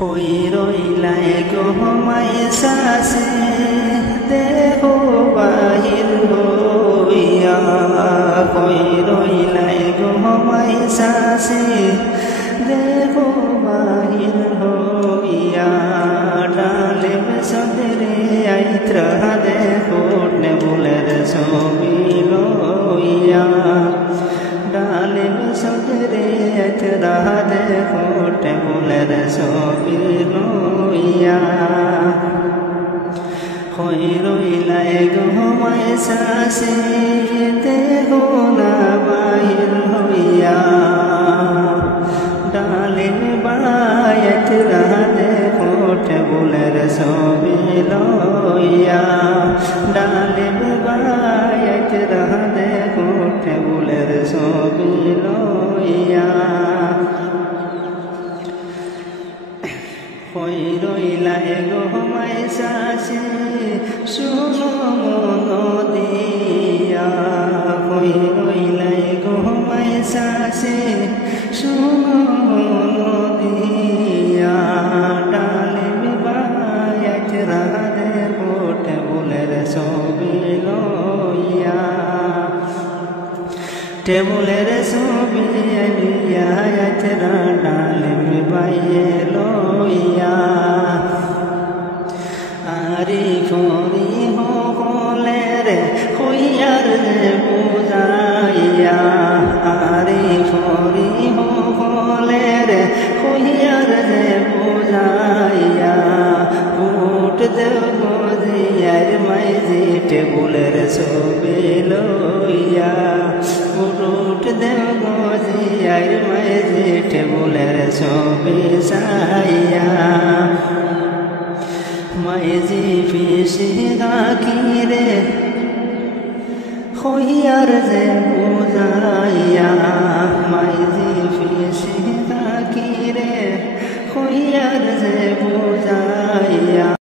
রইলাই গো মাইসাসে দেহ বাহির হইয়া রইলাই গো মাইসাসে দেহ বাহির হইয়া ডালে সদরে আইত্রা দেখো নেবুলের ছবি লইয়া ডালে সদরে আইত্রা দেখো টেবুলের ছবি লইয়া রইলাই গো মাইসাসে দেহ না বাহির হইয়া ডালিম বায়াতরা দেখো টেবুলের ছবি লইয়া ডালিম বায়াতরা দেখো টেবুলের ছবি লইয়া রইলাই গো মাইসাসে শুনো মন দিয়া রইলাই গো মাইসাসে শুনো মন দিয়া ডালিম বায়াতরা দেখো টেবুলের ছবি লইয়া টেবুলের ছবি আইয়াতরা ডালিম বাইয়ে লইয়া আরি ফরি হলে রে হইয়ার বুঝাইয়া আরি ফরি হলে রে হইয়ার বুঝাইয়া উঠ দেব গজিয়ার মাইজি টেবুলের ছবি লইয়া উঠ দেব গজিয়ার মাইজি টেবুলের ছবি সাইয়া মাইজি পিসি গাকিরে হইয়ার বুঝাইয়া মাইজি পিসি গাকিরে হইয়ার বুঝাইয়া